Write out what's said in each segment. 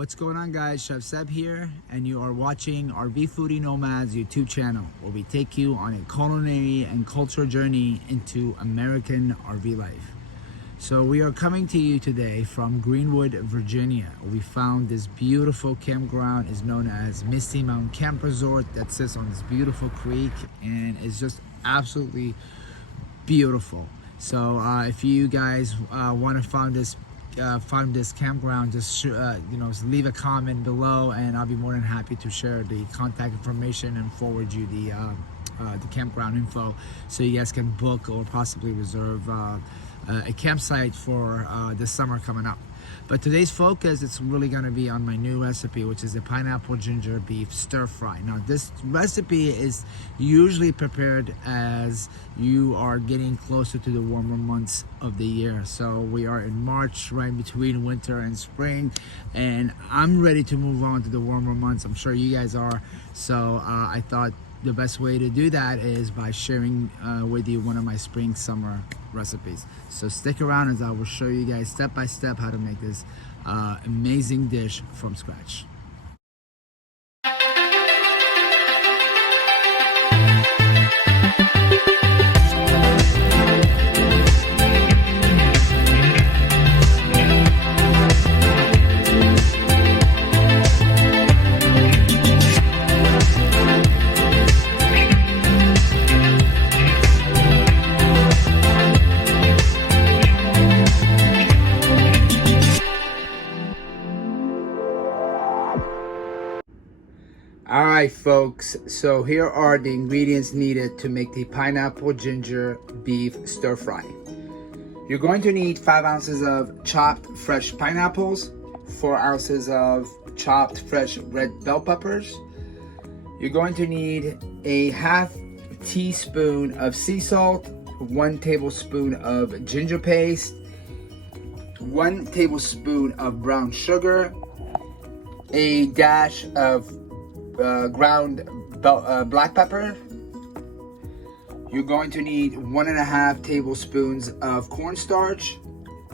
What's going on, guys? Chef Seb here, and you are watching RV Foodie Nomads YouTube channel, where we take you on a culinary and cultural journey into American RV life. So we are coming to you today from Greenwood, Virginia. We found this beautiful campground. Is known as Misty Mountain Camp Resort that sits on this beautiful creek, and it's just absolutely beautiful. So if you guys want to find this campground, just leave a comment below, and I'll be more than happy to share the contact information and forward you the campground info, so you guys can book or possibly reserve a campsite for this summer coming up. But today's focus, it's really going to be on my new recipe, which is the pineapple ginger beef stir fry. Now, this recipe is usually prepared as you are getting closer to the warmer months of the year. So we are in March, right between winter and spring, and I'm ready to move on to the warmer months. I'm sure you guys are. So I thought the best way to do that is by sharing with you one of my spring summer recipes. So stick around as I will show you guys step by step how to make this amazing dish from scratch. Alright folks, so here are the ingredients needed to make the pineapple ginger beef stir fry. You're going to need 5 ounces of chopped fresh pineapples, 4 ounces of chopped fresh red bell peppers. You're going to need a half teaspoon of sea salt, 1 tablespoon of ginger paste, 1 tablespoon of brown sugar, a dash of ground black pepper. You're going to need 1.5 tablespoons of cornstarch,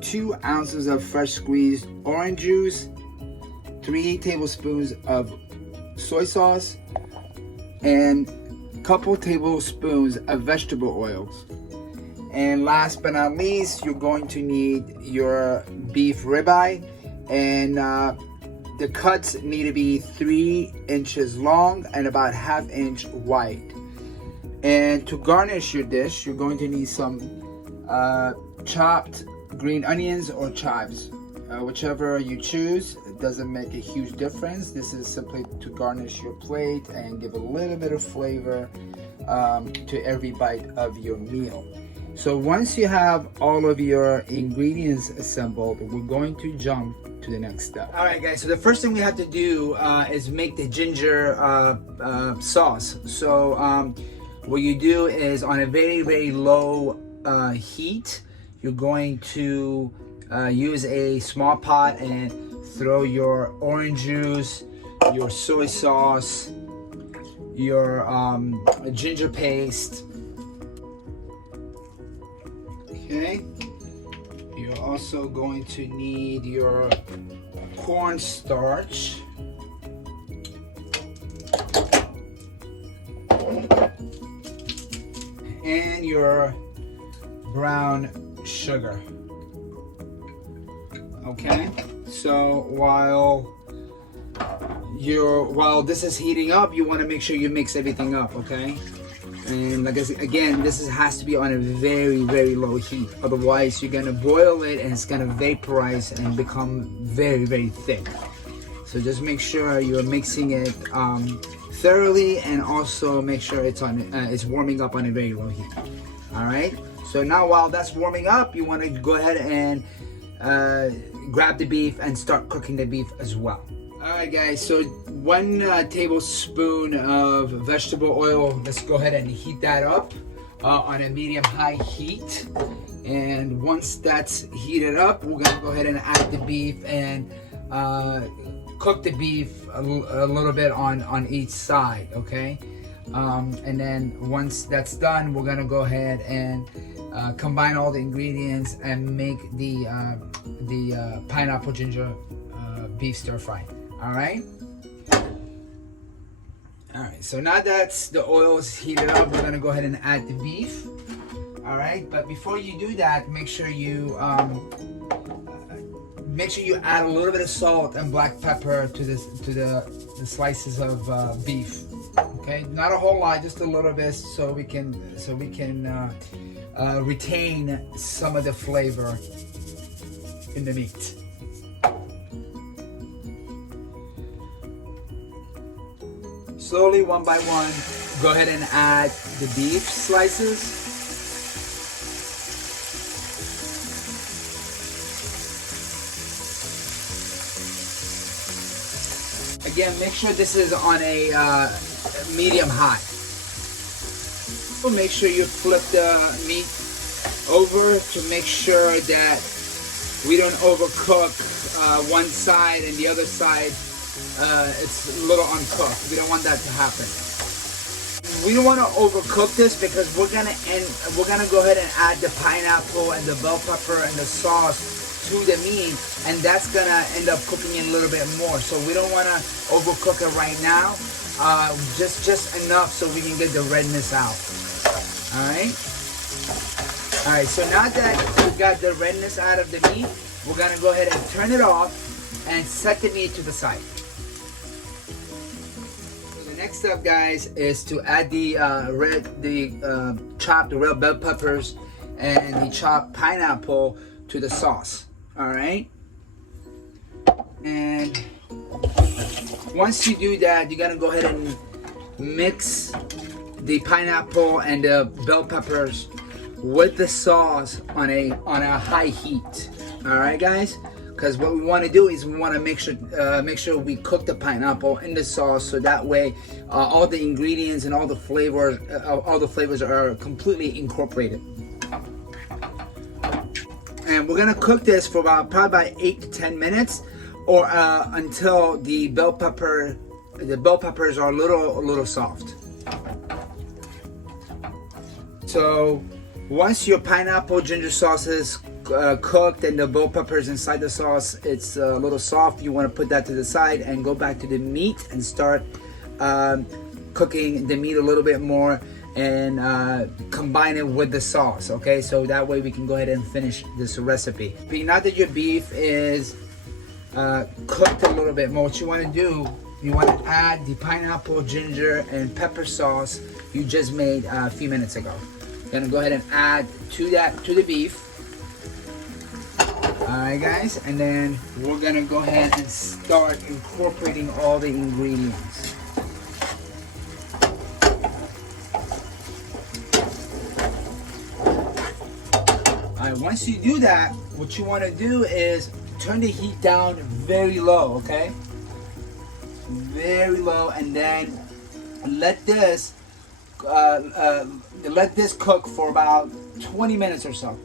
2 ounces of fresh squeezed orange juice, 3 tablespoons of soy sauce, and a couple tablespoons of vegetable oils. And last but not least, you're going to need your beef ribeye, and the cuts need to be 3 inches long and about 1/2 inch wide. And to garnish your dish, you're going to need some chopped green onions or chives. Whichever you choose, it doesn't make a huge difference. This is simply to garnish your plate and give a little bit of flavor to every bite of your meal. So once you have all of your ingredients assembled, we're going to jump to the next step. All right, guys, so the first thing we have to do is make the ginger sauce. So what you do is, on a very, very low heat, you're going to use a small pot and throw your orange juice, your soy sauce, your ginger paste. Okay, you're also going to need your cornstarch, and your brown sugar. Okay, so while this is heating up, you want to make sure you mix everything up. Okay. And like I said, again, has to be on a very, very low heat. Otherwise, you're gonna boil it and it's gonna vaporize and become very, very thick. So just make sure you're mixing it thoroughly, and also make sure it's warming up on a very low heat. All right. So now, while that's warming up, you want to go ahead and grab the beef and start cooking the beef as well. Alright guys, so 1 tablespoon of vegetable oil. Let's go ahead and heat that up on a medium-high heat. And once that's heated up, we're gonna go ahead and add the beef and cook the beef a little bit on each side, okay? And then once that's done, we're gonna go ahead and combine all the ingredients and make the pineapple ginger beef stir fry. All right. All right, so now that the oil is heated up, we're gonna go ahead and add the beef. All right, but before you do that, make sure you add a little bit of salt and black pepper to the slices of beef. Okay, not a whole lot, just a little bit, so we can retain some of the flavor in the meat. Slowly, one by one, go ahead and add the beef slices. Again, make sure this is on a medium high. Make sure you flip the meat over to make sure that we don't overcook one side and the other side it's a little uncooked. We don't want that to happen. We don't want to overcook this because we're gonna go ahead and add the pineapple and the bell pepper and the sauce to the meat, and that's gonna end up cooking it a little bit more. So we don't want to overcook it right now. Just enough so we can get the redness out. All right. All right. So now that we've got the redness out of the meat, we're gonna go ahead and turn it off and set the meat to the side. Next up, guys, is to add the chopped red bell peppers and the chopped pineapple to the sauce. All right, and once you do that, you're gonna go ahead and mix the pineapple and the bell peppers with the sauce on a high heat. All right, guys. Because what we want to do is we want to make sure we cook the pineapple in the sauce, so that way all the ingredients and all the flavors are completely incorporated. And we're gonna cook this for probably about 8 to 10 minutes, or until the bell peppers are a little soft. So once your pineapple ginger sauce is cooked and the bell peppers inside the sauce, it's a little soft, you want to put that to the side and go back to the meat and start cooking the meat a little bit more and combine it with the sauce. Okay, so that way we can go ahead and finish this recipe. Now that your beef is cooked a little bit more, what you want to do, you want to add the pineapple, ginger, and pepper sauce you just made a few minutes ago. You're gonna go ahead and add to the beef. Alright, guys, and then we're gonna go ahead and start incorporating all the ingredients. Alright, once you do that, what you want to do is turn the heat down very low, okay? Very low, and then let this cook for about 20 minutes or so.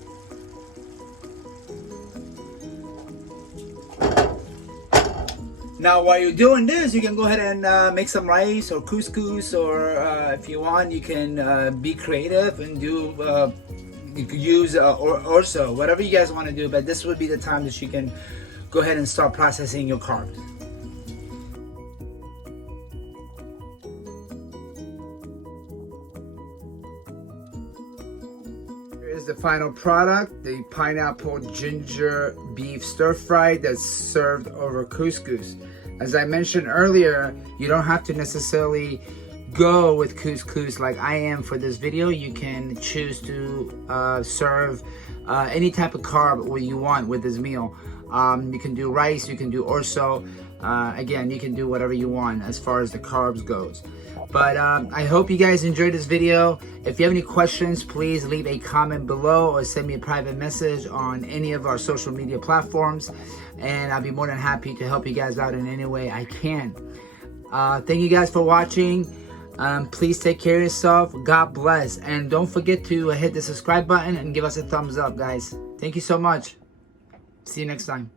Now, while you're doing this, you can go ahead and make some rice or couscous, or if you want, you can be creative and do. You could use orzo, whatever you guys want to do. But this would be the time that you can go ahead and start processing your carbs. Here's the final product: the pineapple ginger beef stir fry that's served over couscous. As I mentioned earlier, you don't have to necessarily go with couscous like I am for this video. You can choose to serve any type of carb what you want with this meal. You can do rice, you can do orzo. Again, you can do whatever you want as far as the carbs goes. But I hope you guys enjoyed this video. If you have any questions, please leave a comment below or send me a private message on any of our social media platforms, and I'll be more than happy to help you guys out in any way I can. Thank you guys for watching. Please take care of yourself. God bless. And don't forget to hit the subscribe button and give us a thumbs up, guys. Thank you so much. See you next time.